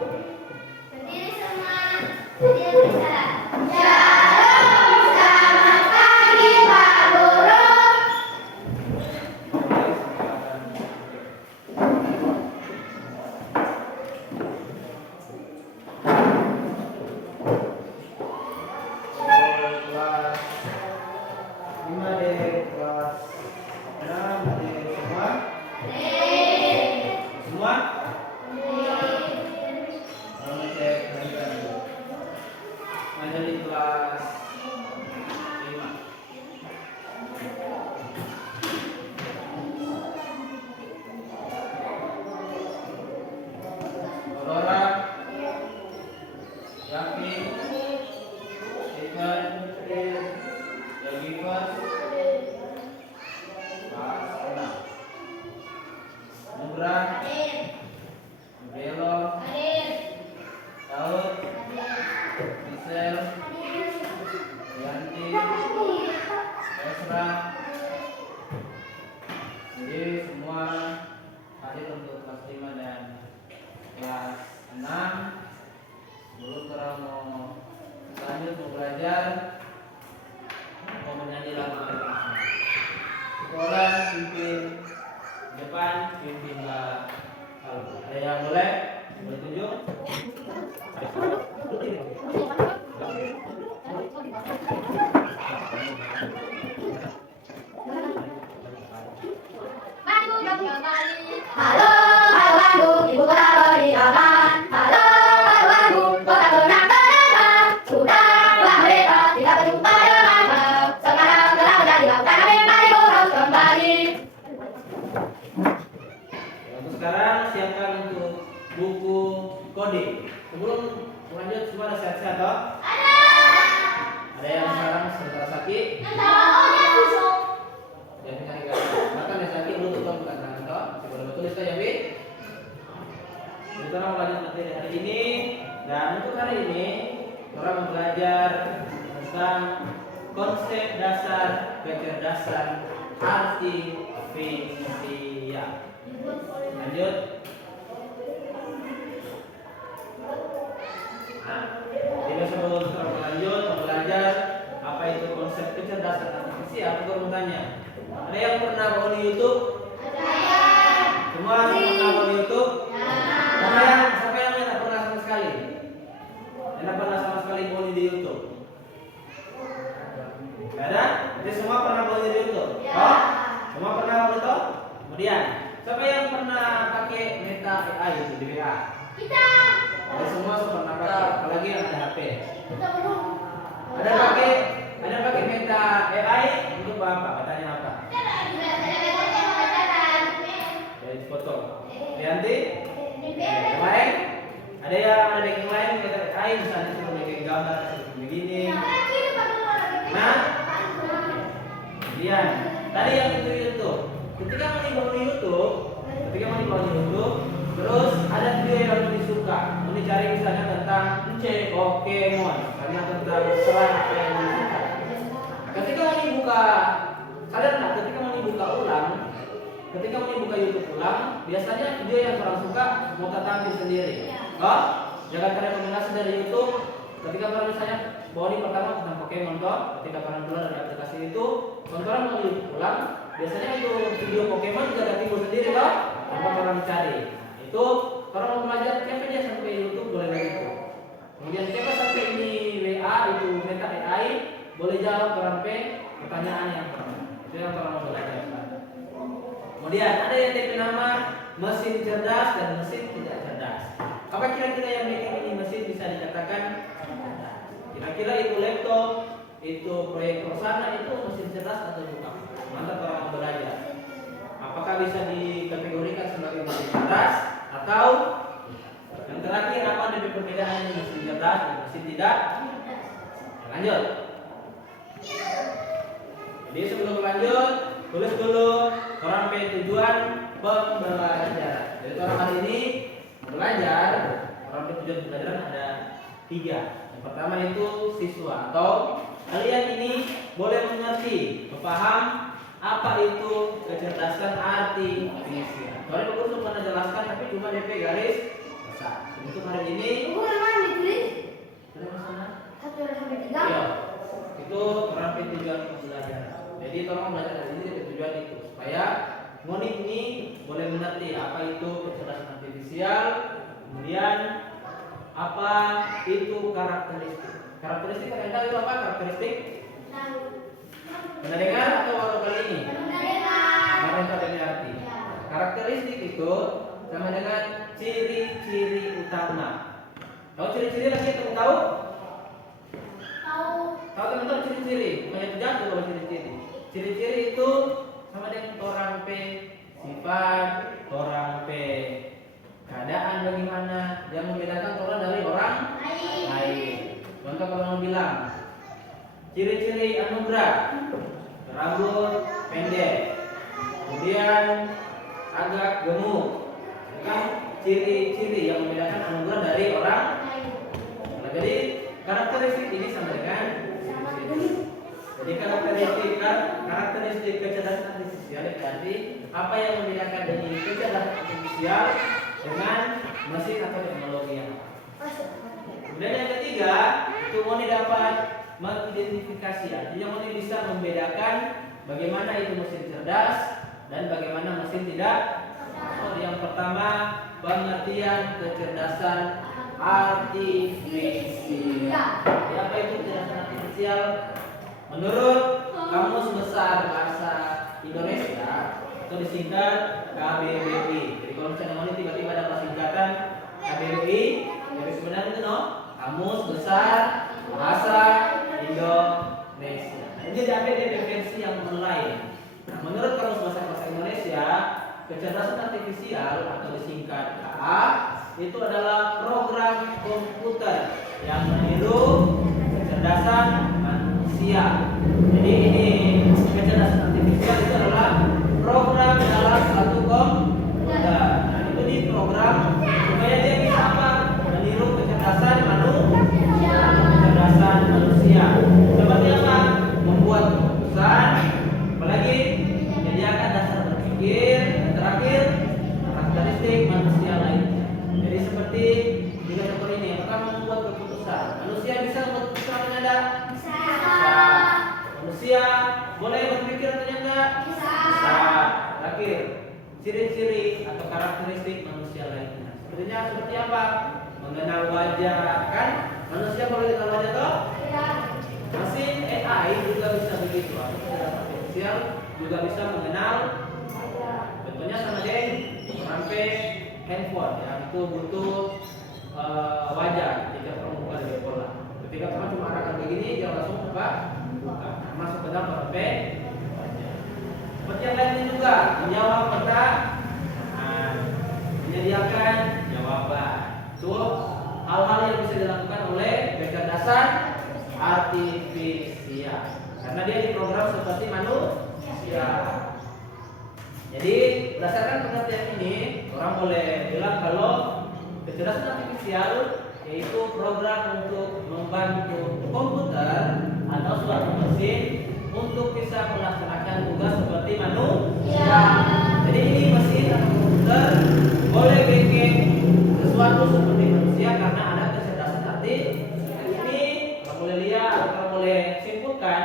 Berdiri semua. Berdiri berbicara. Shalom, selamat pagi Pak Guru. Jadi semua hadir untuk kelas 5 dan kelas 6. Sebelum kita mau lanjut mau belajar, mau menyanyi lagu terkenal. Sekolah pimpin depan, pimpin belakang. Ada yang boleh tunjuk? Halo, halo Bandung, ibu kota beriaman. Halo, halo Bandung, kota kenang-kenangan. Sudah lama mereka tidak berjumpa dengan kau. Sekarang telah menjadi lautan kami mari gurau kembali. Untuk sekarang siapkan untuk buku coding. Sebelum lanjut semua ada sehat-sehat toh? Ada. Ada yang sekarang sebentar sakit? Jadi cari bahkan yang sakit belum tutup bukan tangan toh? Boleh betul itu ya Bi? Kita mau lanjut materi hari ini, dan untuk hari ini kita mau belajar tentang konsep dasar kecerdasan artifisial. Lanjut. Nah, jadi sebelum kita lanjut mau belajar apa itu konsep kecerdasan artifisial, aku mau tanya, ada yang pernah bawa di YouTube? Semua pernah bawa di YouTube? Siapa yang tidak pernah sama sekali? Tidak pernah sama sekali bawa di YouTube? Ada? Jadi semua pernah bawa di YouTube? Oh? Semua pernah bawa itu? Kemudian, siapa yang pernah pakai Meta AI itu di WA? Kita. Jadi semua pernah pakai, apalagi yang ada HP. Kita belum. Ada pakai Meta AI untuk apa? Katanya apa? Dari foto. Yanti? Yang lain? Ada yang lain Meta AI misalnya seperti bikin gambar seperti begini. Nah, kemudian tadi yang itu YouTube. Ketika mau dibangun YouTube, terus ada video yang mau disuka, mau dicari misalnya tentang Pokemon, misalnya tentang selain apa yang mau disuka. Ketika mau dibuka, sadar nggak? Ketika mau dibuka YouTube ulang, biasanya video yang orang suka mau tampil sendiri. Oh, jangan kalian rekomendasi dari YouTube. Ketika kalian misalnya bawa di pertama tentang Pokemon toh, ketika kalian keluar dari aplikasi itu, kalian mau diulang, biasanya itu video Pokemon juga ada timbul sendiri toh, tanpa kalian mencari. Itu kalau mau belajar siapa dia sampai YouTube boleh dari itu. Kemudian siapa sampai ini WA itu Meta AI boleh jawab pertanyaan yang pertama. Itu yang kalau mau belajar. Kemudian ada yang diberi nama mesin cerdas dan mesin tidak cerdas. Apa kira-kira yang bikin ini mesin bisa dikatakan cerdas? Kira-kira itu laptop, itu proyektor sana itu mesin cerdas atau bukan? Mantap orang mau belajar. Apakah bisa dikategorikan sebagai mesin cerdas atau yang terakhir apa ada perbedaan mesin cerdas dan mesin tidak? Lanjut. Jadi sebelum lanjut, tulis dulu orang tujuan pembelajaran. Jadi orang hari ini belajar, orang tujuan pembelajaran ada 3. Yang pertama itu siswa atau kalian ini boleh mengerti, paham apa itu kecerdasan artifisial. Soalnya aku sudah pernah jelaskan tapi cuma DP garis besar. Untuk hari ini Buku memang ditulis ada masalah? 1 sampai 3. Iya. Itu terapi tujuan pembelajaran. Jadi tolong belajar hari ini dengan tujuan itu supaya Monik ini boleh mengerti apa itu kecerdasan artifisial, kemudian apa itu karakteristik. Karakteristik ternyata itu apa? Karakteristik pernah dengar atau baru kali ini? Kemarin pada arti. Karakteristik itu sama dengan ciri-ciri utama. Tahu ciri-ciri lagi kamu tahu? Tahu teman-teman ciri-ciri? Banyak jatuh kalau ciri-ciri. Ciri-ciri itu sama dengan orang P sifat, orang P keadaan bagaimana yang membedakan orang dari orang lain. Contoh kalau mau bilang ciri-ciri anugerah, rambut pendek, kemudian agak gemuk, kan ciri-ciri yang membedakan anugerah dari orang. Nah, jadi karakteristik ini sama dengan ciri-ciri. Jadi karakteristik kecerdasan artifisial berarti apa yang membedakan ini kecerdasan artifisial dengan mesin atau teknologi yang lain. Kemudian yang ketiga, itu Moni dapat mengidentifikasi, artinya Moni bisa membedakan bagaimana itu mesin cerdas dan bagaimana mesin tidak. So, yang pertama, pengertian kecerdasan artifisial. Apa itu kecerdasan artifisial? Menurut Kamus Besar Bahasa Indonesia itu disingkat KBBI. Jadi kalau misalnya Moni tiba-tiba ada singkatan KBBI, jadi sebenarnya itu Kamus Besar Bahasa Indonesia. Ini ada definisi yang lain. Nah, menurut Kamus Besar Bahasa Indonesia, kecerdasan artifisial atau disingkat KA itu adalah program komputer yang meniru kecerdasan manusia. Jadi ini kecerdasan artifisial itu adalah program dalam satu komputer. Nah, itu di program supaya dia bisa apa? Meniru kecerdasan manusia. Seperti apa? Membuat keputusan, apalagi menyediakan dasar berpikir, dan terakhir karakteristik manusia lainnya. Jadi seperti tiga contoh ini, yang pertama membuat keputusan. Manusia bisa membuat keputusan atau tidak? Bisa. Manusia boleh berpikir atau tidak? Bisa. Terakhir, ciri-ciri atau karakteristik manusia lainnya. Seperti apa? Mengenal wajah, kan? Manusia boleh kenal wajah toh? Iya. Mesin AI juga bisa begitu. Artifisial juga bisa mengenal wajah. Contohnya sama dengan HP handphone yang itu butuh wajah ketika orang buka di bola. Ketika orang cuma arahkan begini, dia langsung buka. Masuk ke dalam HP wajah. Seperti yang lainnya juga menjawab pertanyaan, menyediakan jawaban. Itu hal-hal yang bisa dilakukan oleh kecerdasan artifisial karena dia diprogram seperti manusia. Jadi berdasarkan pengertian ini, orang boleh bilang kalau kecerdasan artifisial yaitu program untuk membantu komputer atau suatu mesin untuk bisa melaksanakan tugas seperti manusia. Jadi ini mesin atau komputer boleh bikin sesuatu seperti manusia karena ada kecerdasan artifisial. Ini kalau boleh lihat atau kalau boleh simpulkan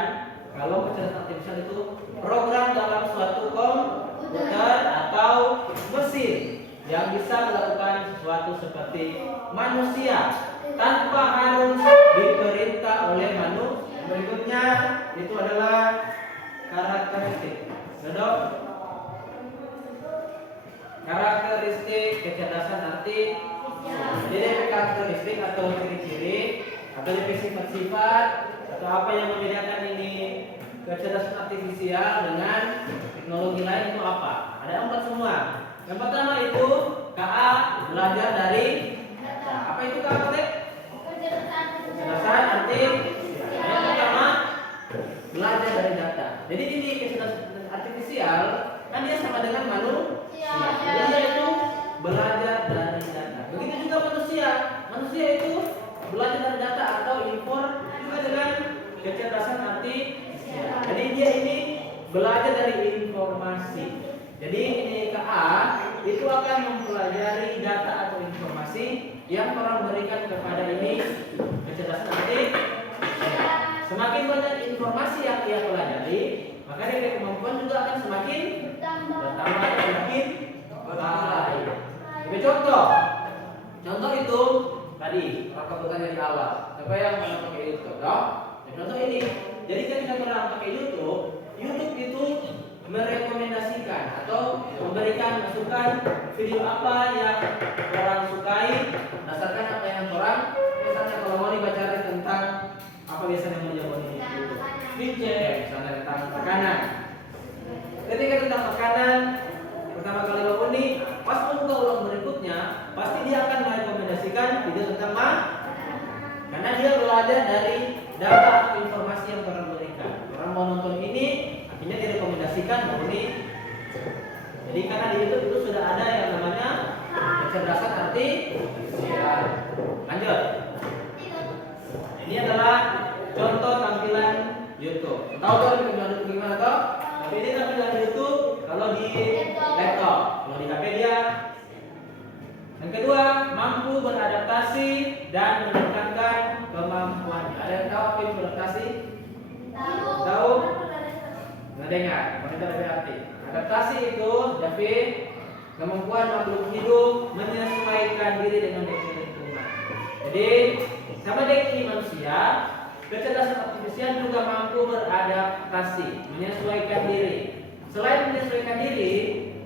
kalau kecerdasan artifisial itu program dalam suatu komputer atau mesin yang bisa melakukan sesuatu seperti manusia tanpa harus diperintah oleh manusia. Berikutnya itu adalah karakteristik. Dodok. Karakteristik kecerdasan artifisial. Jadi karakteristik atau ciri-ciri atau sifat-sifat atau apa yang membedakan ini kecerdasan artifisial dengan teknologi lain itu apa? Ada 4 semua. Yang pertama itu KA, belajar dari data. Apa itu KA? Kecerdasan artifisial. Yang pertama belajar dari data. Jadi ini kecerdasan artifisial kan dia sama dengan manusia. Jadi dia itu belajar dari data. Begitu juga manusia. Manusia itu belajar dari data atau informasi juga dengan kecerdasan artifisial. Jadi dia ini belajar dari informasi. Jadi ini KA itu akan mempelajari data atau informasi yang orang berikan kepada ini kecerdasan artifisial. Semakin banyak informasi yang dia pelajari, maka dia kemampuan juga akan semakin bertambah, semakin baik. Sebagai contoh itu tadi orang bertanya di awal, siapa yang pernah pakai YouTube? Contoh ini. Jadi ketika orang pakai YouTube itu merekomendasikan atau memberikan masukan video apa yang orang sukai berdasarkan apa yang orang, misalnya kalau mau dibaca tentang apa biasanya mau jawab ini misalnya tentang tekanan. Ketika tentang tekanan pertama kali bapak ini pas membuka ulang berikutnya pasti dia akan merekomendasikan video tentang karena dia belajar dari data atau informasi yang orang berikan. Orang mau nonton ini akhirnya direkomendasikan bahwa ini. Jadi karena di YouTube itu sudah ada yang namanya kecerdasan artifisial. Lanjut. Ini adalah contoh tampilan YouTube. Tahu kan tampilan YouTube gimana toh? Tapi ini tampilan YouTube kalau di laptop, kalau di HP dia. Yang kedua, mampu beradaptasi dan meningkatkan kemampuannya. Ada yang tahu apa itu beradaptasi? Tahu? Nggak dengar? Kita lebih arti. Adaptasi itu, David, kemampuan makhluk hidup menyesuaikan diri dengan lingkungan. Jadi, sama dengan manusia, kecerdasan artifisial juga mampu beradaptasi, menyesuaikan diri. Selain menyesuaikan diri,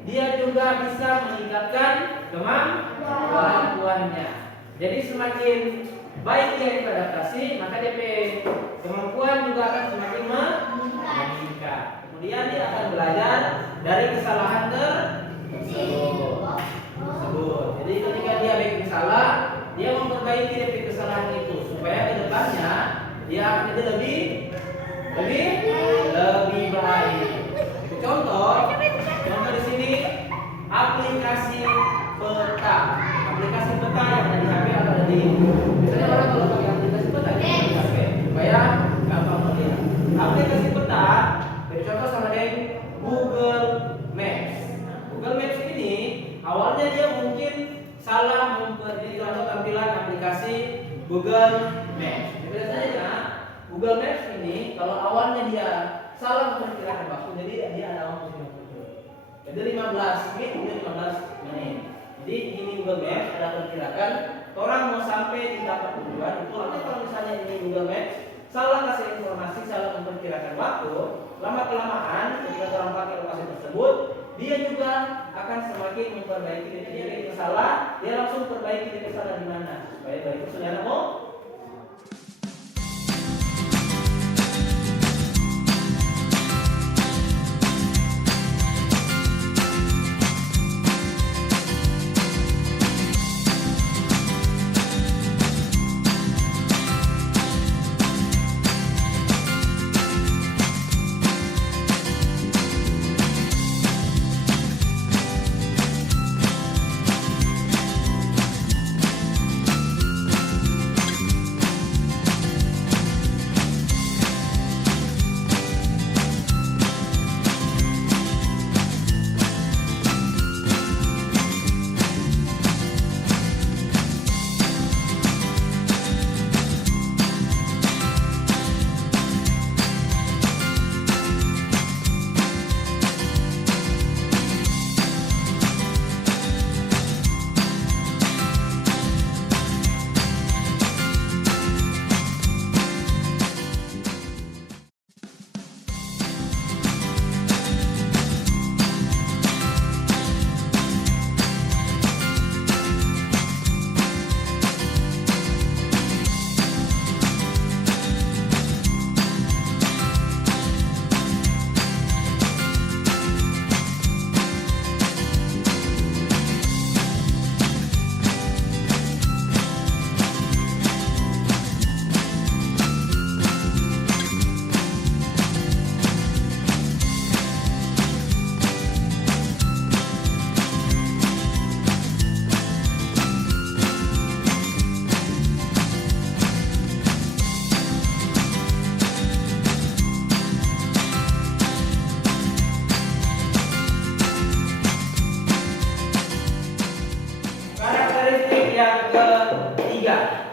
dia juga bisa meningkatkan kemampuannya. Jadi semakin baik dia beradaptasi, maka DP kemampuan juga akan semakin meningkat. Kemudian dia akan belajar dari kesalahan tersebut. Jadi ketika dia bikin salah, dia memperbaiki DP kesalahan itu supaya ke depannya dia akan jadi lebih baik. Contoh di sini aplikasi peta. Aplikasi peta yang ada di HP atau ada di misalnya orang kalau pakai aplikasi peta di HP supaya gampang melihat. Aplikasi peta contoh sama dengan Google Maps. Google Maps ini awalnya dia mungkin salah memperhatikan tampilan aplikasi Google Maps. Biasanya Google Maps ini kalau awalnya dia salah memperkirakan waktu, jadi dia ada waktu 50. Jadi 15 menit, kemudian 15 menit. Jadi ini Google Maps ada perkirakan orang mau sampai di tempat tujuan itu. Artinya kalau misalnya ini Google Maps salah kasih informasi, salah memperkirakan waktu, lama kelamaan ketika orang pakai lokasi tersebut, dia juga akan semakin memperbaiki diri salah. Dia langsung perbaiki diri salah di mana supaya baik itu saudara mau.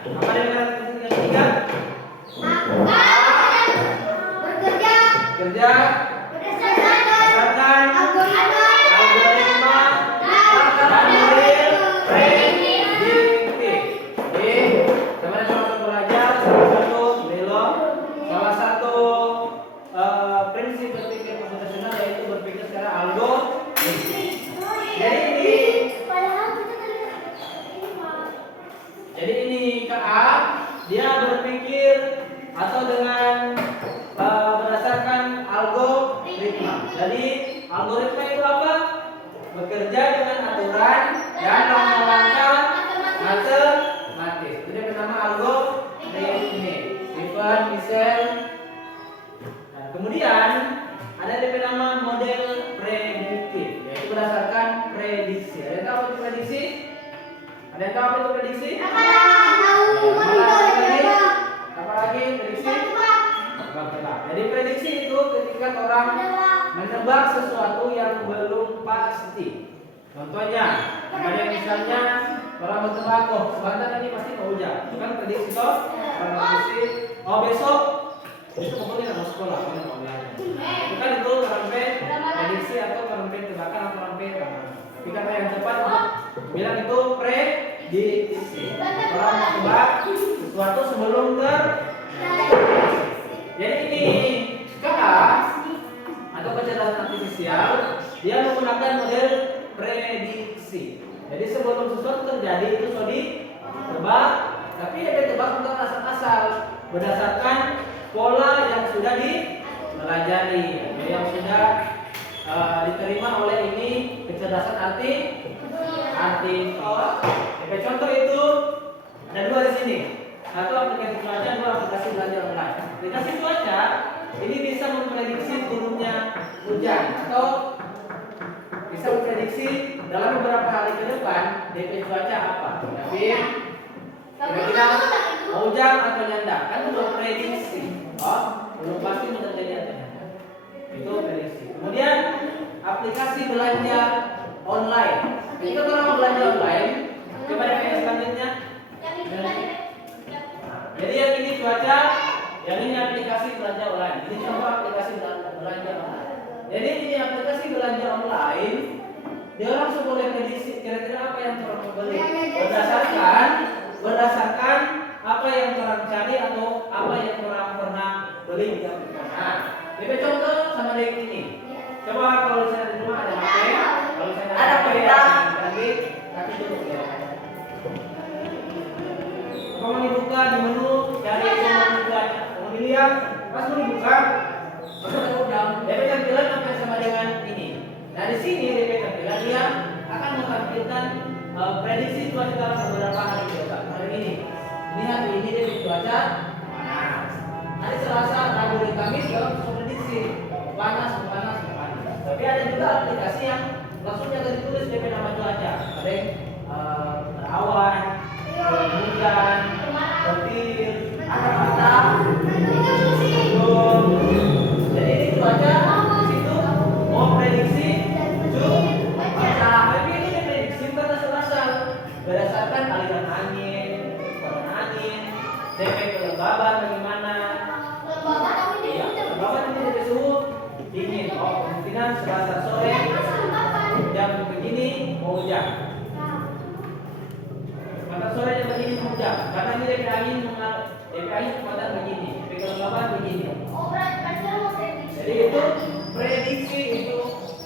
Apa DP yang ketiga? Bekerja Kerja berdasarkan algoritma dan model prediktif. Jadi, kemarin kita belajar salah satu prinsip berpikir komputasional yaitu berpikir secara algoritma. Jadi ini KA dia berpikir atau dengan berdasarkan algoritma. Jadi algoritma itu apa? Bekerja dengan aturan dan langkah-langkah matematis. Itu bernama algoritma. Stephen Michel. Nah, kemudian ada DP nama model prediktif, yaitu berdasarkan prediksi. Ada yang tahu apa itu prediksi? Ada yang tahu apa itu prediksi? Apalagi prediksi? Tebak. Jadi prediksi itu ketika orang menebak sesuatu yang belum pasti. Contohnya, ada misalnya orang bertebak, oh sebentar ini pasti mau hujan. Itu kan prediksi toh? Orang prediksi, oh besok pokoknya nggak mau sekolah, pokoknya mau belajar. Itu kan itu orang prediksi atau orang tebakan atau orang tapi kata yang tepat bilang itu prediksi. Orang menebak sesuatu sebelum terjadi. Jadi ini KA atau kecerdasan artifisial dia menggunakan model prediksi. Jadi sebelum sesuatu terjadi itu sudah ditebak, tapi dia tebak bukan asal-asal berdasarkan pola yang sudah dipelajari, yang sudah diterima oleh ini kecerdasan artifisial. Contoh itu ada dua di sini. Satu aplikasi cuaca, dua aplikasi belanja online. Aplikasi cuaca ini bisa memprediksi turunnya hujan atau bisa memprediksi dalam beberapa hari ke depan DP cuaca apa. Tapi kira-kira mau hujan atau nyanda kan belum prediksi. Oh, belum pasti terjadi atau nyanda. Itu prediksi. Kemudian aplikasi belanja online. Itu kalau belanja online, coba yang selanjutnya. Jadi yang ini cuaca, yang ini aplikasi belanja online. Ini contoh aplikasi belanja online. Jadi ini aplikasi belanja online, dia langsung boleh prediksi kira-kira apa yang orang membeli berdasarkan apa yang orang cari atau apa yang orang pernah beli di aplikasi. Nah, ini contoh sama dengan ini. Coba kalau saya di rumah ada HP, kalau saya ada HP tapi dulu ya. Kalau dibuka di menu cari menu cuaca, mau dilihat pas mau dibuka, DP tampilan akan sama dengan ini. Nah di sini DP tampilan dia akan menampilkan prediksi cuaca dalam beberapa hari ke depan. Hari ini hari ini DP cuaca panas. Hari Selasa, Rabu, dan Kamis dalam prediksi panas. Tapi ada juga aplikasi yang langsung jaga ditulis DP nama cuaca. Ada yang berawan, hujan, petir, ada jadi ini cuaca di situ mau prediksi cuaca. Tapi ini prediksi bukan asal-asal berdasarkan aliran angin, kecepatan angin, DP kelembaban bagaimana. Iya, kelembaban ini dari suhu dingin. Oh, kemungkinan Selasa sore jam begini mau hujan. Maka sore jam begini mau hujan. Karena ini DP angin kecepatan begini, DP kelembaban begini. Jadi itu prediksi itu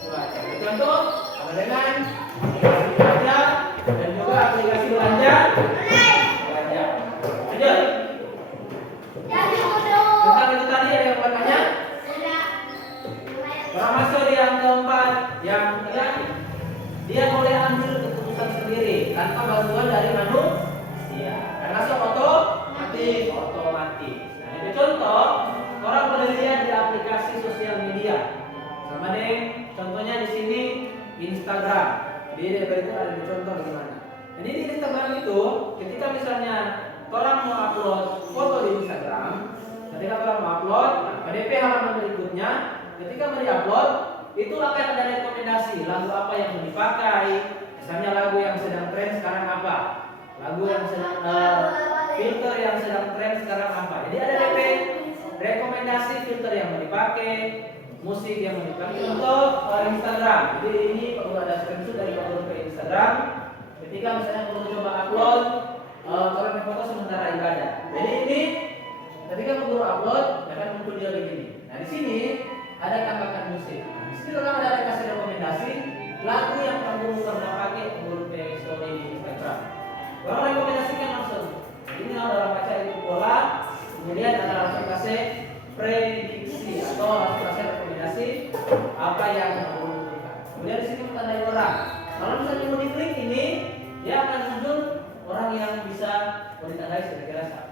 cuaca. Contoh sama dengan aplikasi cuaca dan juga aplikasi belanja. Lanjut. Tentang itu tadi ada yang bertanya? Orang masuk yang keempat, yang terakhir, dia boleh ambil keputusan sendiri tanpa bantuan dari manusia. Karena otomatis. Nah, ini contoh orang boleh lihat di aplikasi sosial media. Sama deh, contohnya di sini Instagram. Di itu ada contoh bagaimana. Jadi di Instagram itu, ketika misalnya orang mau upload foto di Instagram, ketika orang mau upload, PDP halaman berikutnya, ketika mau diupload, itu akan ada rekomendasi lagu apa yang mau dipakai. Misalnya lagu yang sedang tren sekarang apa? Lagu yang sedang filter yang sedang tren sekarang apa. Jadi ada DP rekomendasi filter yang mau dipakai, musik yang mau dipakai untuk Instagram. Jadi ini perlu ada screenshot dari Pak Guru ke Instagram. Ketika misalnya Pak Guru coba upload konten foto sementara ibadah. Jadi ini ketika Pak Guru upload akan muncul dia begini. Nah di sini ada tambahkan musik. Nah, di sini orang ada kasih rekomendasi lagu yang Pak Guru pernah pakai Pak Guru ke story di Instagram. Orang rekomendasikan langsung. Ini dalam baca itu pola, kemudian ada langsung kasih prediksi atau langsung kasih rekomendasi apa yang Pak Guru berikan. Kemudian di sini tandai orang. Kalau misalnya mau diklik ini, dia akan muncul orang yang bisa ditandai kira-kira siapa.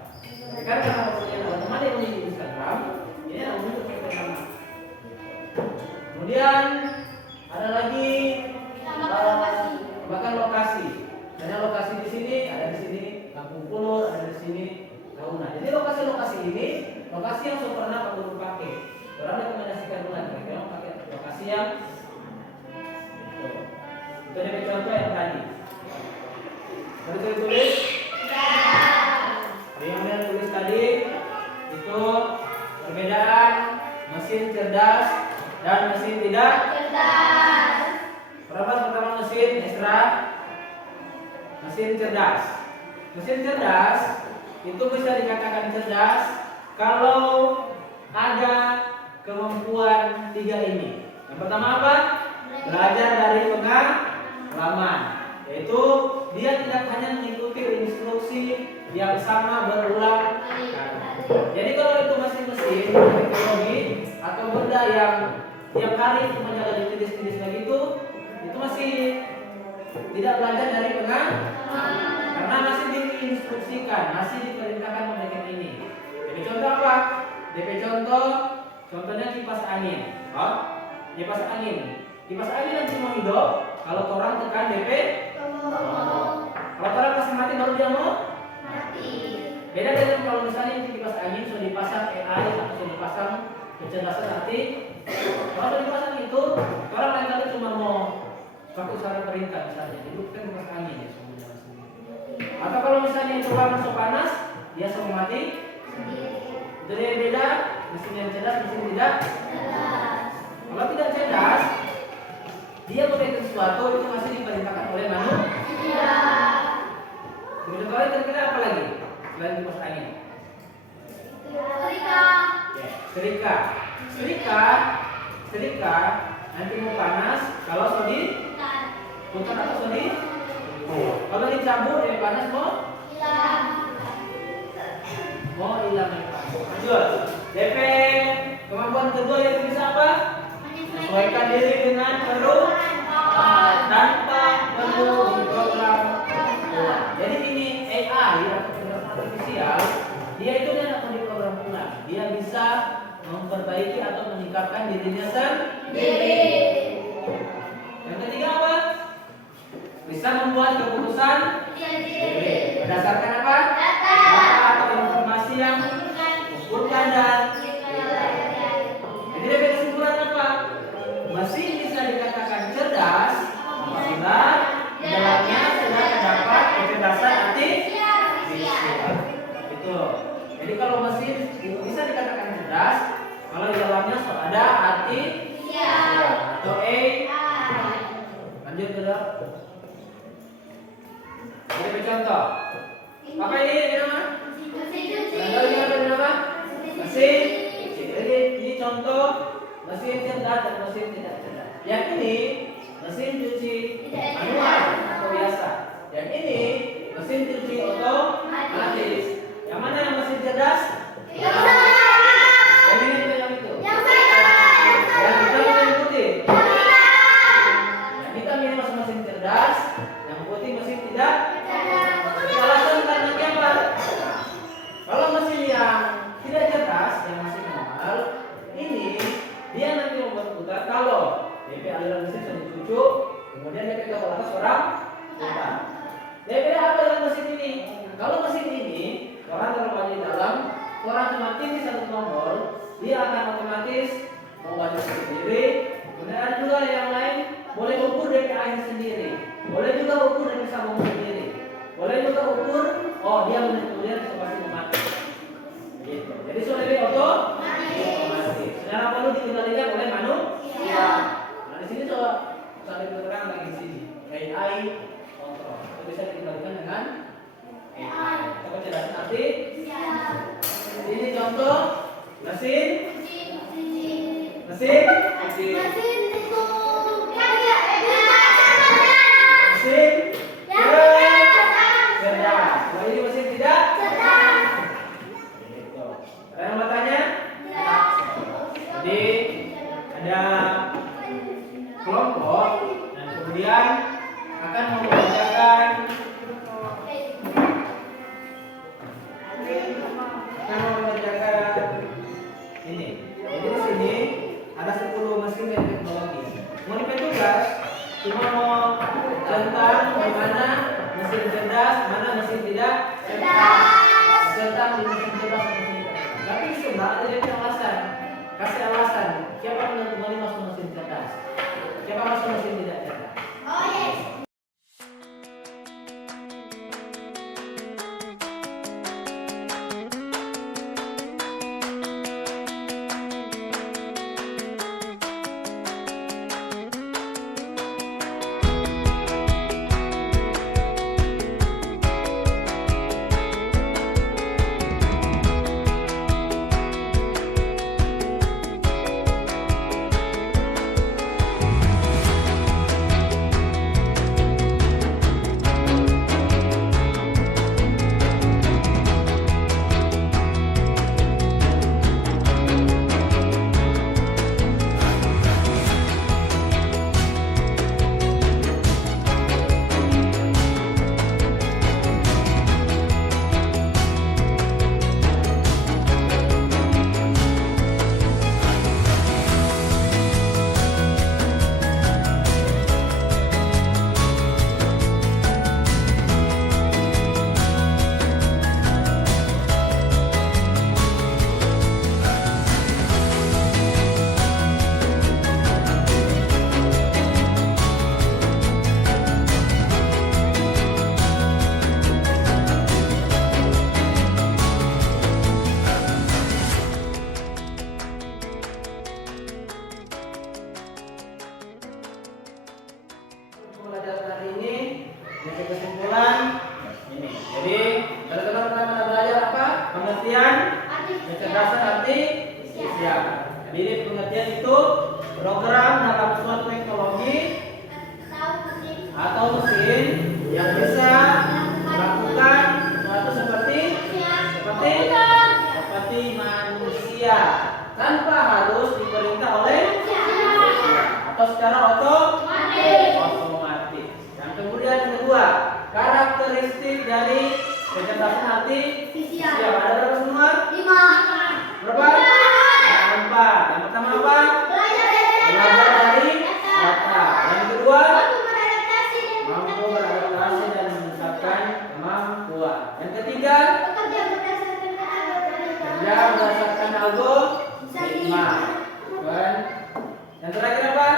Karena kalau yang teman-teman yang di Instagram, ini akan muncul seperti nama. Kemudian ada lagi bahkan lokasi. Karena lokasi di sini ada di sini Kampung Pulau, ada di sini Rauna. Jadi lokasi-lokasi ini lokasi yang sudah pernah Pak Guru pakai. Orang rekomendasikan bulan, kira-kira pakai lokasi yang itu dari contoh yang tadi. Sudah tulis? Yang saya tulis tadi itu perbedaan mesin cerdas dan mesin tidak cerdas. Berapa pertama mesin Esra? Mesin cerdas. Mesin cerdas itu bisa dikatakan cerdas kalau ada kemampuan tiga ini. Yang pertama apa? Belajar dari pengalaman, yaitu dia tidak hanya mengikuti instruksi yang sama berulang kali. Jadi kalau itu masih mesin teknologi atau benda yang tiap hari itu menjaga jenis-jenis lagi itu masih tidak belajar dari pengalaman, karena masih diinstruksikan, masih diperintahkan membuat ini. Jadi contoh apa? DP contohnya kipas angin. Oh, kipas angin. Kipas angin nanti mau hidup kalau orang tekan DP. Kalau orang kasih mati baru dia mau mati. Beda dengan kalau misalnya kipas angin sudah dipasang AI atau sudah dipasang kecerdasan nanti. Kalau sudah dipasang itu orang lain kali cuma mau pakai usaha perintah misalnya, hidupkan kipas angin ya semuanya sendiri. Atau kalau misalnya itu masuk panas, dia semua mati. Jadi beda mesin yang cerdas, mesin tidak cerdas. Kalau tidak cerdas, dia membuat sesuatu itu masih diperintahkan oleh manusia. Kemudian kalau kira-kira apa lagi selain kipas angin? Setrika nanti mau panas kalau sodi putar atau sodi. Kalau dicabut dari panas mau hilang. Lanjut. DP kemampuan kedua yaitu bisa apa? Menyesuaikan diri dengan perubahan tanpa perlu program. Jadi ini AI atau intelligence artifisial, dia itu dia akan diprogram ulang. Dia bisa memperbaiki atau meningkatkan dirinya sendiri. Yang ketiga apa? Bisa membuat keputusan sendiri. Berdasarkan apa? Data atau informasi yang mengumpulkan dan jadi dari kesimpulan apa? Mesin bisa dikatakan cerdas apabila di dalamnya sudah terdapat kecerdasan artifisial. Itu. Jadi kalau mesin bisa dikatakan cerdas kalau di dalamnya sudah ada artifisial atau AI. Lanjut ke dalam. Jadi contoh. Apa ini nama? Mesin cuci. Mesin cuci. Jadi ini contoh mesin cerdas dan mesin tidak cerdas. Yang ini mesin cuci manual atau biasa. Yang ini mesin cuci otomatis. Yang mana yang mesin cerdas? Yang ini atau yang itu? Yang hitam atau yang putih? Yang hitam ini masuk mesin cerdas, yang putih mesin tidak cerdas. Alasan karena apa? Kalau mesin yang tidak cerdas, yang masih manual, ini dia nanti memputar kalau DP aliran mesin sudah dicucuk, kemudian DP ke atas orang putar. DP apa dengan mesin ini? Kalau mesin ini orang terlalu di dalam, orang cuma pilih satu tombol, dia akan otomatis mau baca sendiri. Kemudian ada juga yang lain boleh ukur DP air sendiri, boleh juga ukur DP sabun sendiri, boleh juga ukur dia menentukan contoh mesin mesin cerdas. Kalau ini mesin tidak gitu. Ada yang mau tanya? Jadi ada kelompok dan kemudian akan mengerjakan ini. Jadi di sini ada 10 mesin dan teknologi. Mau tugas cuma mau tentang bagaimana mesin cerdas, mana mesin tidak cerdas. Tentang mesin cerdas dan mesin tidak. Tapi sudah ada jadi alasan. Kasih alasan. Siapa yang kembali masuk mesin cerdas? Siapa masuk mesin tidak cerdas? Oh yes. Pembelajaran hari ini jadi kesimpulan ini. Jadi teman-teman pernah belajar apa? Pengertian kecerdasan artifisial. Jadi ini pengertian itu program dalam suatu teknologi atau mesin yang bisa melakukan sesuatu seperti manusia tanpa harus diperintah oleh atau secara otomatis. Yang kemudian yang kedua, karakteristik dari kecerdasan artifisial. Ada berapa semua? 5. Berapa? 4. Yang pertama apa? Belajar dari data. Yang kedua, mampu beradaptasi dan meningkatkan kemampuan. Yang ketiga, kerja berdasarkan algoritma. Yang terakhir apa?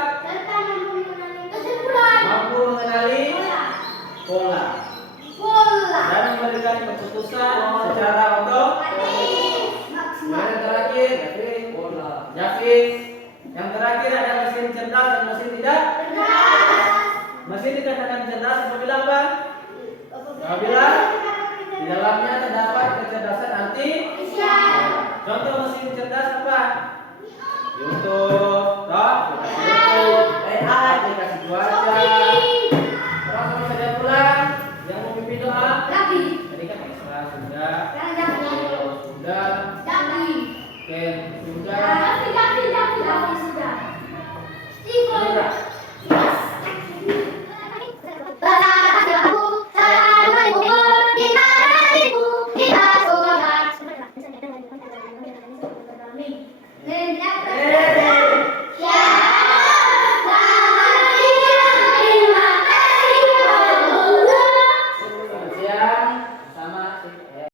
Mampu mengenali pola dan memberikan keputusan secara otomatis. Yang terakhir, yang terakhir ada mesin cerdas dan mesin tidak. Mesin dikatakan cerdas apabila apa? Apabila di dalamnya terdapat kecerdasan artifisial. Contoh mesin cerdas apa? YouTube, aplikasi cuaca. Orang sama saja pulang yang mau pimpin doa. Tadi kan ekstra sudah, sudah, Ken sudah. Then